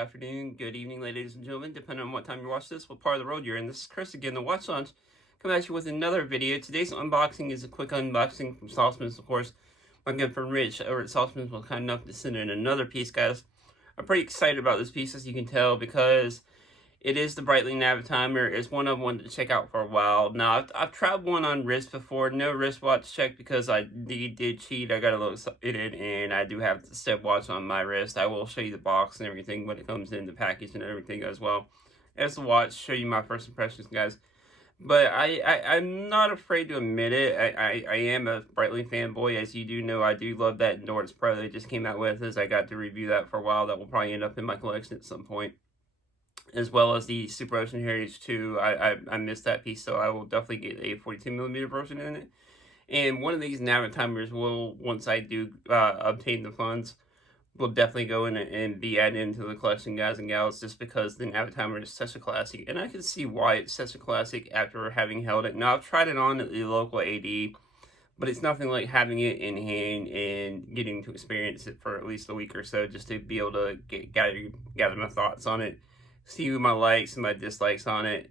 afternoon, good evening, ladies and gentlemen, depending on what time you watch this, what part of the road you're in. This is Chris again, the Watch Launch, coming at you with another video. Today's unboxing is a quick unboxing from Saltzman's, of course. My good friend Rich over at Saltzman's was kind enough to send in another piece, guys. I'm pretty excited about this piece, as you can tell, because it is the Breitling Navitimer. It's one I've wanted to check out for a while. Now, I've tried one on wrist before. No wristwatch check because I did cheat. I got a little excited, and I do have the stepwatch on my wrist. I will show you the box and everything when it comes in the package and everything as well as the watch. Show you my first impressions, guys. But I'm not afraid to admit it. I am a Breitling fanboy. As you do know, I do love that Endurance Pro they just came out with, as I got to review that for a while. That will probably end up in my collection at some point, as well as the Super Ocean Heritage 2. I missed that piece, so I will definitely get a 42mm version in it. And one of these Navitimers will, once I do obtain the funds, will definitely go in and be added into the collection, guys and gals, just because the Navitimer is such a classic. And I can see why it's such a classic after having held it. Now, I've tried it on at the local AD, but it's nothing like having it in hand and getting to experience it for at least a week or so, just to be able to gather my thoughts on it, see my likes and my dislikes on it.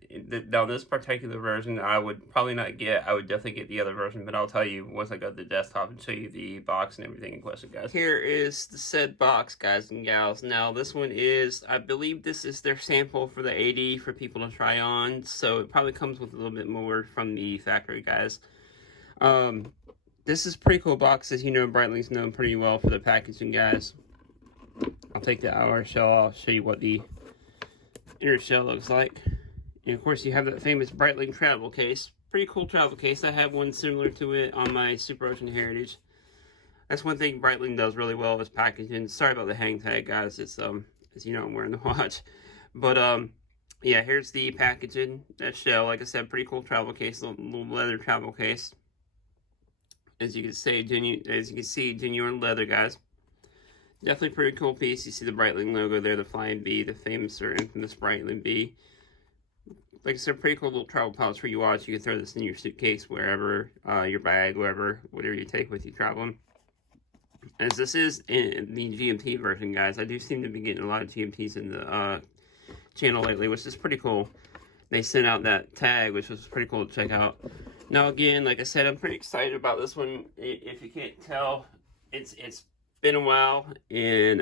Now, this particular version I would probably not get. I would definitely get the other version, but I'll tell you once I got the desktop and show you the box and everything in question, guys. Here is the said box, guys and gals. Now, this one is, I believe this is their sample for the AD for people to try on, so it probably comes with a little bit more from the factory, guys. This is a pretty cool box. As you know, Breitling's known pretty well for the packaging, guys. I'll take the outer shell. I'll show you what the inner shell looks like. And of course, you have that famous Breitling travel case. Pretty cool travel case. I have one similar to it on my Super Ocean Heritage. That's one thing Breitling does really well is packaging. Sorry about the hang tag, guys. It's as you know, I'm wearing the watch. But yeah, here's the packaging. That shell, like I said, pretty cool travel case, little leather travel case. As you can see, genuine leather, guys. Definitely pretty cool piece. You see the Breitling logo there, the flying bee, the famous or infamous Breitling bee. Like I said, pretty cool little travel pouch for you watch. You can throw this in your suitcase, wherever, your bag, whatever you take with you traveling. As this is in the GMT version, guys, I do seem to be getting a lot of GMTs in the channel lately, which is pretty cool. They sent out that tag, which was pretty cool to check out. Now, again, like I said, I'm pretty excited about this one. If you can't tell, it's been a while, and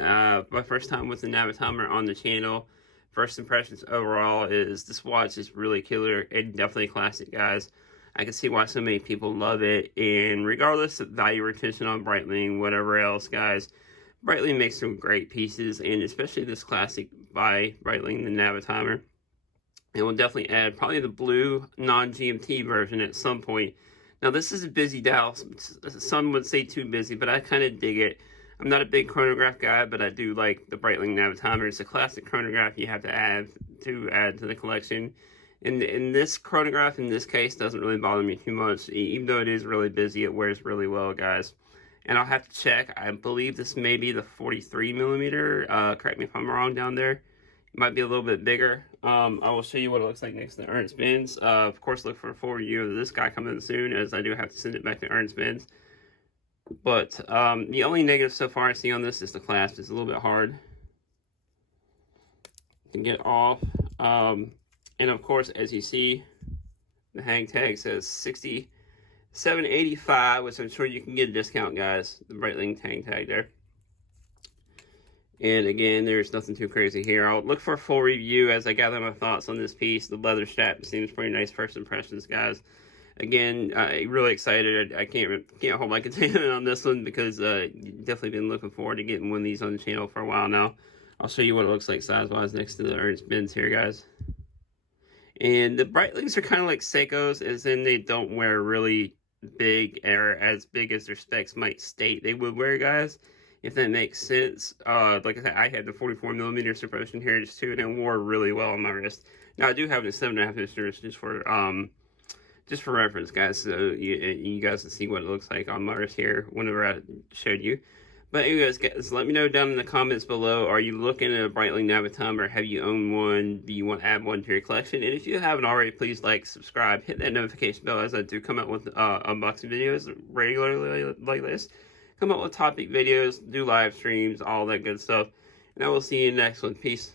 my first time with the Navitimer on the channel. First impressions overall is this watch is really killer and definitely a classic, guys. I can see why so many people love it, and regardless of value retention on Breitling, whatever else, guys, Breitling makes some great pieces, and especially this classic by Breitling, the Navitimer. And we'll definitely add probably the blue non-GMT version at some point. Now, this is a busy dial. Some would say too busy, but I kind of dig it. I'm not a big chronograph guy, but I do like the Breitling Navitimer. It's a classic chronograph you have to add to the collection. And this chronograph, in this case, doesn't really bother me too much. Even though it is really busy, it wears really well, guys. And I'll have to check. I believe this may be the 43mm. Correct me if I'm wrong down there. It might be a little bit bigger. I will show you what it looks like next to Ernst Benz. Of course, look for a full review of this guy coming soon, as I do have to send it back to Ernst Benz. But the only negative so far I see on this is the clasp. It's a little bit hard to get off. And of course, as you see, the hang tag says $67.85, which I'm sure you can get a discount, guys. The Breitling hang tag there. And again, there's nothing too crazy here. I'll look for a full review as I gather my thoughts on this piece. The leather strap seems pretty nice first impressions, guys. Again, really excited. I can't hold my containment on this one because definitely been looking forward to getting one of these on the channel for a while now. I'll show you what it looks like size-wise next to the Ernst Benz here, guys. And the Breitlings are kind of like Seikos, as in they don't wear really big or as big as their specs might state they would wear, guys. If that makes sense. Like I said, I had the 44mm Super Ocean Heritage 2, and it wore really well on my wrist. Now, I do have a 7.5-inch wrist just for reference, guys, so you guys can see what it looks like on my wrist here whenever I showed you. But anyways, guys, let me know down in the comments below, are you looking at a Breitling Navitimer? Have you owned one? Do you want to add one to your collection? And if you haven't already, please like, subscribe, hit that notification bell, as I do come out with unboxing videos regularly like this. Come out with topic videos, do live streams, all that good stuff. And I will see you in the next one. Peace.